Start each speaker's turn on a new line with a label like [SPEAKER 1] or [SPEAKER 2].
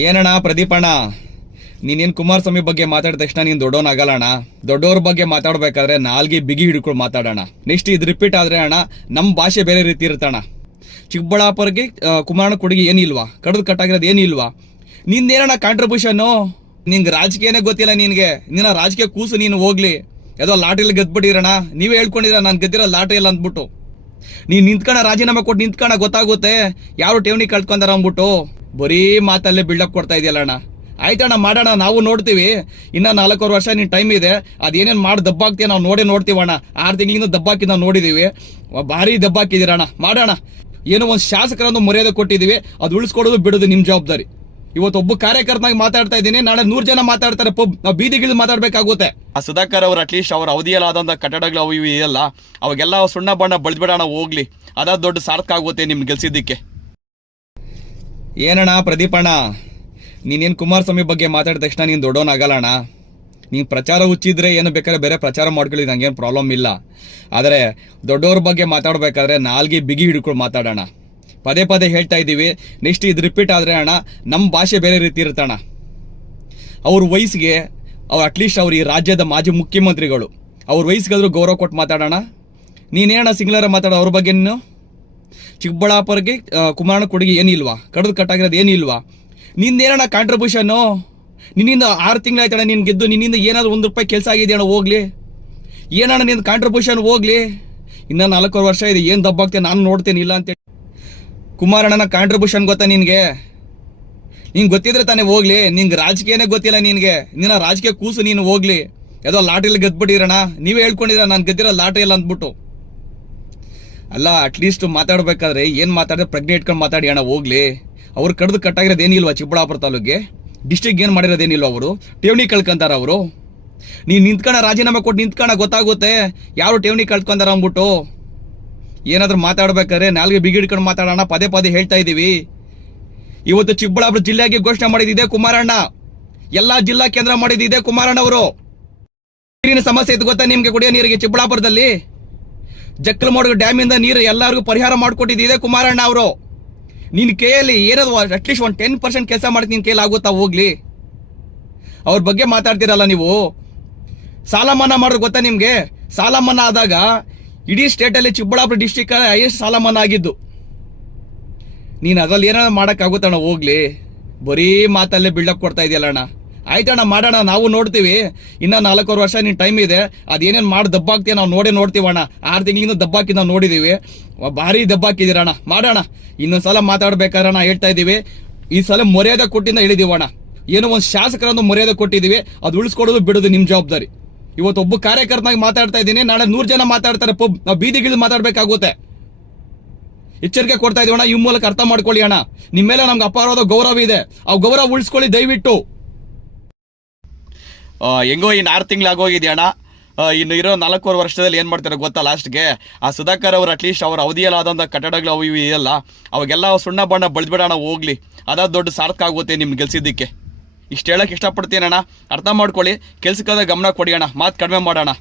[SPEAKER 1] ಏನಣ್ಣ ಪ್ರದೀಪಣ್ಣ? ನೀನೇನು ಕುಮಾರಸ್ವಾಮಿ ಬಗ್ಗೆ ಮಾತಾಡಿದ ತಕ್ಷಣ ನೀನು ದೊಡ್ಡವನಾಗಲ್ಲಣ್ಣ ದೊಡ್ಡವ್ರ ಬಗ್ಗೆ ಮಾತಾಡಬೇಕಾದ್ರೆ ನಾಲ್ಗೆ ಬಿಗಿ ಹಿಡ್ಕೊಂಡು ಮಾತಾಡೋಣ. ನೆಕ್ಸ್ಟ್ ಇದು ರಿಪೀಟ್ ಆದರೆ ಅಣ್ಣ ನಮ್ಮ ಭಾಷೆ ಬೇರೆ ರೀತಿ ಇರುತ್ತಣ್ಣ. ಚಿಕ್ಕಬಳ್ಳಾಪುರಕ್ಕೆ ಕುಮಾರಣ್ಣ ಕೊಡುಗೆ ಏನಿಲ್ವಾ? ಕಡ್ದು ಕಟ್ಟಾಗಿರೋದು ಏನಿಲ್ವಾ? ನಿಂದೇನಣ್ಣ ಕಾಂಟ್ರಿಬ್ಯೂಷನ್ನು ನಿಂಗೆ ರಾಜಕೀಯನೇ ಗೊತ್ತಿಲ್ಲ ನಿನಗೆ. ನಿನ್ನ ರಾಜಕೀಯ ಕೂಸು ನೀನು ಹೋಗ್ಲಿ. ಯಾವುದೋ ಲಾಟ್ರಿಲಿ ಗೆದ್ಬಿಟ್ಟಿರಣ್ಣ. ನೀವೇ ಹೇಳ್ಕೊಂಡಿರ ನಾನು ಗೆದ್ದಿರೋ ಲಾಟ್ರಿ ಇಲ್ಲ ಅಂದ್ಬಿಟ್ಟು. ನೀನು ನಿಂತ್ಕಣ ರಾಜೀನಾಮೆ ಕೊಟ್ಟು ನಿಂತ್ಕಣ ಗೊತ್ತಾಗುತ್ತೆ. ಯಾರು ಠೇವಣಿ ಕಳ್ಕೊಂಡಾರ ಅಂದ್ಬಿಟ್ಟು. ಬರೀ ಮಾತಲ್ಲೇ ಬಿಲ್ಡಪ್ ಕೊಡ್ತಾ ಇದೆಯಲ್ಲ ಅಣ್ಣ. ಆಯ್ತಣ್ಣ ಮಾಡೋಣ, ನಾವು ನೋಡ್ತೀವಿ. ಇನ್ನ ನಾಲ್ಕೂವರೆ ವರ್ಷ ನಿನ್ ಟೈಮ್ ಇದೆ. ಅದೇನೇನ್ ಮಾಡಿ ದಬ್ಬಾಕ್ತೀಯ ನಾವು ನೋಡೇ ನೋಡ್ತೀವಣ್ಣ ಆರು ತಿಂಗಳಿಂದ ದಬ್ಬಾಕಿ ನಾವು ನೋಡಿದೀವಿ. ಭಾರಿ ದಬ್ಬಾಕಿದ್ದೀರಣ್ಣ ಮಾಡೋಣ. ಏನೋ ಒಂದು ಶಾಸಕರನ್ನು ಮರ್ಯಾದೆ ಕೊಟ್ಟಿದೀವಿ. ಅದು ಉಳಿಸ್ಕೊಡೋದು ಬಿಡೋದು ನಿಮ್ ಜವಾಬ್ದಾರಿ. ಇವತ್ತು ಒಬ್ಬ ಕಾರ್ಯಕರ್ತನಾಗಿ ಮಾತಾಡ್ತಾ ಇದ್ದೀನಿ. ನಾಳೆ ನೂರ್ ಜನ ಮಾತಾಡ್ತಾರೆ. ಪಬ್, ನಾವು ಬೀದಿಗಿಳಿದು ಮಾತಾಡ್ಬೇಕಾಗುತ್ತೆ. ಆ ಸುಧಾಕರ್ ಅವ್ರು ಅಟ್ಲೀಸ್ಟ್ ಅವ್ರ ಅವಧಿಯಲ್ಲಾದಂಥ ಕಟ್ಟಡಗಳು ಅವು ಇವು ಇದೆಯಲ್ಲ ಅವಾಗೆಲ್ಲ ಸುಣ್ಣ ಬಣ್ಣ ಬಳಿದ್ಬಿಡೋಣ ಹೋಗ್ಲಿ. ಅದಾದ ದೊಡ್ಡ ಸಾರ್ಥಕ ಆಗುತ್ತೆ ನಿಮ್ಗೆ ಗೆಲ್ಸಿದ್ದಕ್ಕೆ. ಏನಣ್ಣ ಪ್ರದೀಪಣ್ಣ ನೀನೇನು ಕುಮಾರಸ್ವಾಮಿ ಬಗ್ಗೆ ಮಾತಾಡಿದ ತಕ್ಷಣ ನೀನು ದೊಡ್ಡವನಾಗಲ್ಲ ಅಣ್ಣ ನೀನು ಪ್ರಚಾರ ಹುಚ್ಚಿದ್ರೆ ಏನು ಬೇಕಾದ್ರೆ ಬೇರೆ ಪ್ರಚಾರ ಮಾಡ್ಕೊಳ್ಳಿ, ನಂಗೇನು ಪ್ರಾಬ್ಲಮ್ ಇಲ್ಲ. ಆದರೆ ದೊಡ್ಡವ್ರ ಬಗ್ಗೆ ಮಾತಾಡಬೇಕಾದ್ರೆ ನಾಲ್ಗೆ ಬಿಗಿ ಹಿಡ್ಕೊಂಡು ಮಾತಾಡೋಣ. ಪದೇ ಪದೇ ಹೇಳ್ತಾ ಇದ್ದೀವಿ ನೆಕ್ಸ್ಟ್ ಇದು ರಿಪೀಟ್ ಆದರೆ ಅಣ್ಣ ನಮ್ಮ ಭಾಷೆ ಬೇರೆ ರೀತಿ ಇರುತ್ತಣ್ಣ. ಅವ್ರ ವಯಸ್ಸಿಗೆ ಅವ್ರು ಅಟ್ಲೀಸ್ಟ್ ಅವ್ರು ಈ ರಾಜ್ಯದ ಮಾಜಿ ಮುಖ್ಯಮಂತ್ರಿಗಳು. ಅವ್ರ ವಯಸ್ಸಿಗಾದರೂ ಗೌರವ ಕೊಟ್ಟು ಮಾತಾಡೋಣ. ನೀನೇನಣ್ಣ ಸಿಂಗ್ಲರ ಮಾತಾಡೋ ಅವ್ರ ಬಗ್ಗೆ ನೀನು? ಚಿಕ್ಕಬಳ್ಳಾಪುರಕ್ಕೆ ಕುಮಾರನ ಕೊಡುಗೆ ಏನಿಲ್ವಾ? ಕಡ್ದು ಕಟ್ಟಾಗಿರೋದು ಏನಿಲ್ವಾ? ನಿಂದೇನಣ್ಣ ಕಾಂಟ್ರಿಬ್ಯೂಷನ್ನು ನಿನ್ನಿಂದ ಆರು ತಿಂಗಳಾಯ್ತಣ್ಣ ನೀನು ಗೆದ್ದು, ನಿನ್ನಿಂದ ಏನಾದರೂ ಒಂದು ರೂಪಾಯಿ ಕೆಲಸ ಆಗಿದೆ ಅಣ್ಣ ಹೋಗ್ಲಿ. ಏನಣ್ಣ ನಿನ್ನ ಕಾಂಟ್ರಿಬ್ಯೂಷನ್ ಹೋಗ್ಲಿ? ಇನ್ನೂ ನಾಲ್ಕೂವರೆ ವರ್ಷ ಇದೆ, ಏನು ದಬ್ಬಾಗ್ತೆ ನಾನು ನೋಡ್ತೀನಿ, ಇಲ್ಲ ಅಂತೇಳಿ ಕುಮಾರಣ್ಣನ ಕಾಂಟ್ರಿಬ್ಯೂಷನ್ ಗೊತ್ತಾ ನಿನಗೆ? ನಿಂಗೆ ಗೊತ್ತಿದ್ರೆ ತಾನೇ ಹೋಗ್ಲಿ. ನಿಂಗೆ ರಾಜಕೀಯನೇ ಗೊತ್ತಿಲ್ಲ ನಿನಗೆ. ನಿನ್ನ ರಾಜಕೀಯ ಕೂಸು ನೀನು ಹೋಗ್ಲಿ. ಯಾವುದೋ ಲಾಟ್ರಿಲಿ ಗೆದ್ಬಿಟ್ಟಿರೋಣ ನೀವೇ ಹೇಳ್ಕೊಂಡಿರ ನಾನು ಗೆದ್ದಿರೋ ಲಾಟ್ರಿ ಇಲ್ಲ ಅಂದ್ಬಿಟ್ಟು. ಅಲ್ಲ ಅಟ್ಲೀಸ್ಟ್ ಮಾತಾಡ್ಬೇಕಾದ್ರೆ ಏನು ಮಾತಾಡಿದ್ರೆ ಪ್ರಜ್ಞೆ ಇಟ್ಕೊಂಡು ಮಾತಾಡಿ ಅಣ್ಣ, ಹೋಗ್ಲಿ. ಅವ್ರು ಕಡ್ದು ಕಟ್ಟಾಗಿರೋದು ಏನಿಲ್ವಾ ಚಿಕ್ಕಬಳ್ಳಾಪುರ ತಾಲೂಕಿಗೆ? ಡಿಸ್ಟಿಕ್ ಏನು ಮಾಡಿರೋದೇನಿಲ್ವ ಅವರು? ಠೇವಣಿ ಕಳ್ಕೊಂತಾರ ಅವರು? ನೀನು ನಿಂತ್ಕಣ, ರಾಜೀನಾಮೆ ಕೊಟ್ಟು ನಿಂತ್ಕಣ, ಗೊತ್ತಾಗುತ್ತೆ. ಯಾರು ಠೇವಣಿ ಕಳ್ಕೊಂತಾರ ಅಂದ್ಬಿಟ್ಟು? ಏನಾದರೂ ಮಾತಾಡ್ಬೇಕಾದ್ರೆ ನಾಲ್ಗೆ ಬಿಗಿಡ್ಕೊಂಡು ಮಾತಾಡೋಣ, ಪದೇ ಪದೇ ಹೇಳ್ತಾ ಇದ್ದೀವಿ ಇವತ್ತು ಚಿಕ್ಕಬಳ್ಳಾಪುರ ಜಿಲ್ಲೆಗೆ ಘೋಷಣೆ ಮಾಡಿದ್ದಿದೆ ಕುಮಾರಣ್ಣ. ಎಲ್ಲಾ ಜಿಲ್ಲಾ ಕೇಂದ್ರ ಮಾಡಿದ್ದಿದೆ ಕುಮಾರಣ್ಣ ಅವರು. ನೀರಿನ ಸಮಸ್ಯೆ ಇತ್ತು ಗೊತ್ತಾ ನಿಮಗೆ ಕುಡಿಯೋ ನೀರಿಗೆ ಚಿಕ್ಕಬಳ್ಳಾಪುರದಲ್ಲಿ? ಜಕ್ಕಲಮೋಡ್ಗ ಡ್ಯಾಮ್ ಇಂದ ನೀರು ಎಲ್ಲರಿಗೂ ಪರಿಹಾರ ಮಾಡಿಕೊಟ್ಟಿದ್ದಿದೆ ಕುಮಾರಣ್ಣ ಅವರು. ನಿನ್ ಕೈಯಲ್ಲಿ ಏನಾದ್ರು ಅಟ್ಲೀಸ್ಟ್ ಒಂದು ಟೆನ್ ಪರ್ಸೆಂಟ್ ಕೆಲಸ ಮಾಡಿ ನಿನ್ ಕೈಯಲ್ಲಿ ಆಗುತ್ತಾ ಹೋಗ್ಲಿ. ಅವ್ರ ಬಗ್ಗೆ ಮಾತಾಡ್ತೀರಲ್ಲ ನೀವು. ಸಾಲ ಮನ್ನಾ ಮಾಡೋದು ಗೊತ್ತಾ ನಿಮಗೆ? ಸಾಲ ಮನ್ನಾ ಆದಾಗ ಇಡೀ ಸ್ಟೇಟ್ ಅಲ್ಲಿ ಚಿಕ್ಕಬಳ್ಳಾಪುರ ಡಿಸ್ಟಿಕ್ ಹೈಯೆಸ್ಟ್ ಸಾಲ ಮನ್ನಾ ಆಗಿದ್ದು. ನೀನು ಅದರಲ್ಲಿ ಏನಾದ್ರು ಮಾಡೋಕ್ಕಾಗುತ್ತಣ್ಣ, ಹೋಗ್ಲಿ. ಬರೀ ಮಾತಲ್ಲೇ ಬಿಲ್ಡಪ್ ಕೊಡ್ತಾ ಇದೆಯಲ್ಲ ಅಣ್ಣ ಆಯ್ತಣ್ಣ ಮಾಡೋಣ ನಾವು ನೋಡ್ತೀವಿ. ಇನ್ನ ನಾಲ್ಕೂವರೆ ವರ್ಷ ನಿನ್ ಟೈಮ್ ಇದೆ. ಅದೇನೇನ್ ಮಾಡಿ ದಬ್ಬಾಕ್ತೀಯ ನಾವು ನೋಡೇ ನೋಡ್ತೀವಣ್ಣ ಆರು ತಿಂಗಳಿಂದ ದಬ್ಬಾಕಿ ನಾವು ನೋಡಿದೀವಿ. ವ- ಭಾರಿ ದಬ್ಬಾಕಿದ್ದೀರಣ್ಣ ಮಾಡೋಣ ಇನ್ನೊಂದ್ಸಲ ಸಲ ನಾ ಹೇಳ್ತಾ ಇದೀವಿ ಈ ಸಲ ಮರ್ಯಾದೆ ಕೊಟ್ಟಿಂದ ಹೇಳಿದೀವಣ್ಣ ಏನೋ ಒಂದು ಶಾಸಕರನ್ನು ಮರ್ಯಾದೆ ಕೊಟ್ಟಿದೀವಿ. ಅದು ಉಳಿಸ್ಕೊಡೋದು ಬಿಡೋದು ನಿಮ್ಮ ಜವಾಬ್ದಾರಿ. ಇವತ್ತು ಒಬ್ಬ ಕಾರ್ಯಕರ್ತನಾಗಿ ಮಾತಾಡ್ತಾ ಇದ್ದೀನಿ. ನಾಳೆ ನೂರು ಜನ ಮಾತಾಡ್ತಾರೆ. ಪಬ್, ನಾವು ಬೀದಿಗಿಳಿದು ಮಾತಾಡ್ಬೇಕಾಗುತ್ತೆ. ಎಚ್ಚರಿಕೆ ಕೊಡ್ತಾ ಇದೀವಣ್ಣ ಈ ಮೂಲಕ ಅರ್ಥ ಮಾಡ್ಕೊಳ್ಳಿ ಅಣ್ಣ. ನಿಮ್ಮ ಮೇಲೆ ನಮ್ಗೆ ಅಪಾರವಾದ ಗೌರವ ಇದೆ. ಆ ಗೌರವ ಉಳಿಸ್ಕೊಳ್ಳಿ ದಯವಿಟ್ಟು. ಹೆಂಗೋ ಇನ್ನು ಆರು ತಿಂಗಳು ಅಣ್ಣ. ಇನ್ನು ಇರೋ ನಾಲ್ಕೂವರೆ ವರ್ಷದಲ್ಲಿ ಏನು ಮಾಡ್ತಾರೆ ಗೊತ್ತಾ ಲಾಸ್ಟ್ಗೆ ಆ ಸುಧಾಕರ್ ಅವರು ಅಟ್ಲೀಸ್ಟ್ ಅವ್ರ ಅವಧಿಯಲ್ಲಾದಂಥ ಕಟ್ಟಡಗಳು ಅವು ಇವು ಇದೆಯಲ್ಲ, ಅವಾಗೆಲ್ಲ ಸುಣ್ಣ ಬಣ್ಣ ಬಳ್ದ್ಬಿಡೋಣ, ಹೋಗ್ಲಿ. ಅದಾದ ದೊಡ್ಡ ಸಾರ್ಥಕ ಆಗುತ್ತೆ ನಿಮ್ಗೆ ಗೆಲ್ಸಿದ್ದಕ್ಕೆ. ಇಷ್ಟು ಹೇಳಕ್ಕೆ ಇಷ್ಟಪಡ್ತೀನಣ್ಣ ಅರ್ಥ ಮಾಡ್ಕೊಳ್ಳಿ. ಕೆಲಸಕ್ಕಾದ ಗಮನ ಕೊಡಿ ಅಣ್ಣ. ಮಾತು ಕಡಿಮೆ ಮಾಡೋಣ.